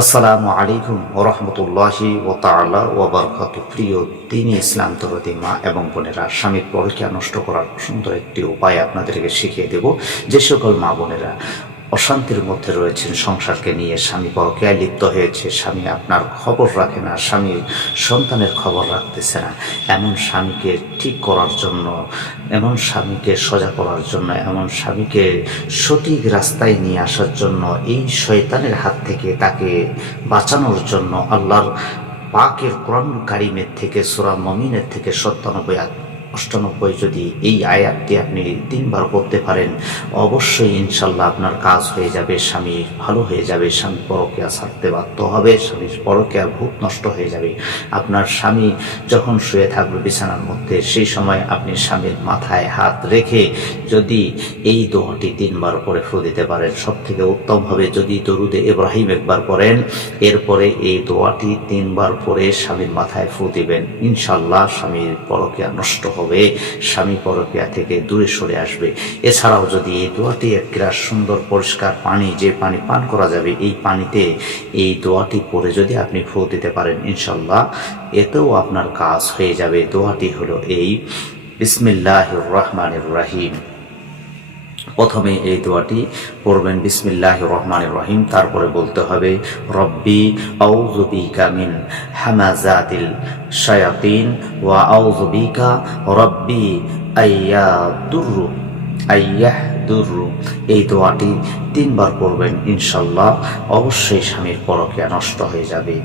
আসসালামু আলাইকুম ওরহমতুল্লাহি ও তাআলা ওয়া বারাকাতুহু। প্রিয় দ্বীনি ইসলাম দরদি মা এবং বোনেরা, স্বামীর পরকীয়া নষ্ট করার সুন্দর একটি উপায় আপনাদেরকে শিখিয়ে দেব। যে সকল মা বোনেরা অশান্তির মধ্যে রয়েছেন, সংসারকে নিয়ে স্বামী পরকীয়ায় লিপ্ত হয়েছে, স্বামী আপনার খবর রাখে না, স্বামীর সন্তানের খবর রাখতেছে না, এমন স্বামীকে ঠিক করার জন্য, এমন স্বামীকে সোজা করার জন্য, এমন স্বামীকে সঠিক রাস্তায় নিয়ে আসার জন্য, এই শয়তানের হাত থেকে তাকে বাঁচানোর জন্য আল্লাহর পাকের কোরআন কারিমের থেকে সূরা মুমিনের থেকে 97-98 যদি এই আয়াতটি আপনি 3 বার পড়তে পারেন, অবশ্যই ইনশাল্লাহ আপনার কাজ হয়ে যাবে, স্বামী ভালো হয়ে যাবে, স্বামী পরকীয়া ছাড়তে বাধ্য হবে, স্বামীর পরকীয়ার ভূত নষ্ট হয়ে যাবে। আপনার স্বামী যখন শুয়ে থাকবে বিছানার মধ্যে, সেই সময় আপনি স্বামীর মাথায় হাত রেখে যদি এই দোয়াটি 3 বার পড়ে ফু দিতে পারেন, সব থেকে উত্তম হবে যদি দরুদে ইব্রাহিম একবার পড়েন, এরপরে এই দোয়াটি 3 বার পড়ে স্বামীর মাথায় ফু দিবেন। ইনশাল্লাহ স্বামীর পরকীয়া নষ্ট হবে, স্বামী পরকীয়া থেকে দূরে সরে আসবে। এছাড়াও যদি এই দোয়াটি এক গ্লাস সুন্দর পরিষ্কার পানি, যে পানি পান করা যাবে, এই পানিতে এই দোয়াটি পড়ে যদি আপনি ফু দিতে পারেন, ইনশাল্লাহ এতেও আপনার কাজ হয়ে যাবে। দোয়াটি হলো এই, বিসমিল্লাহির রহমানির রহিম। প্রথমে এই দোয়াটি পড়বেন বিসমিল্লাহির রহমানির রহিম, তারপরে বলতে হবে রব্বি আউযু বিকা মিন হামাযাতিল শায়াতিন ওয়া আউযু বিকা রব্বি আইয়াহদুরু। এই দোয়াটি 3 বার পড়বেন, ইনশাল্লাহ অবশ্যই স্বামীর পরকীয়া নষ্ট হয়ে যাবে।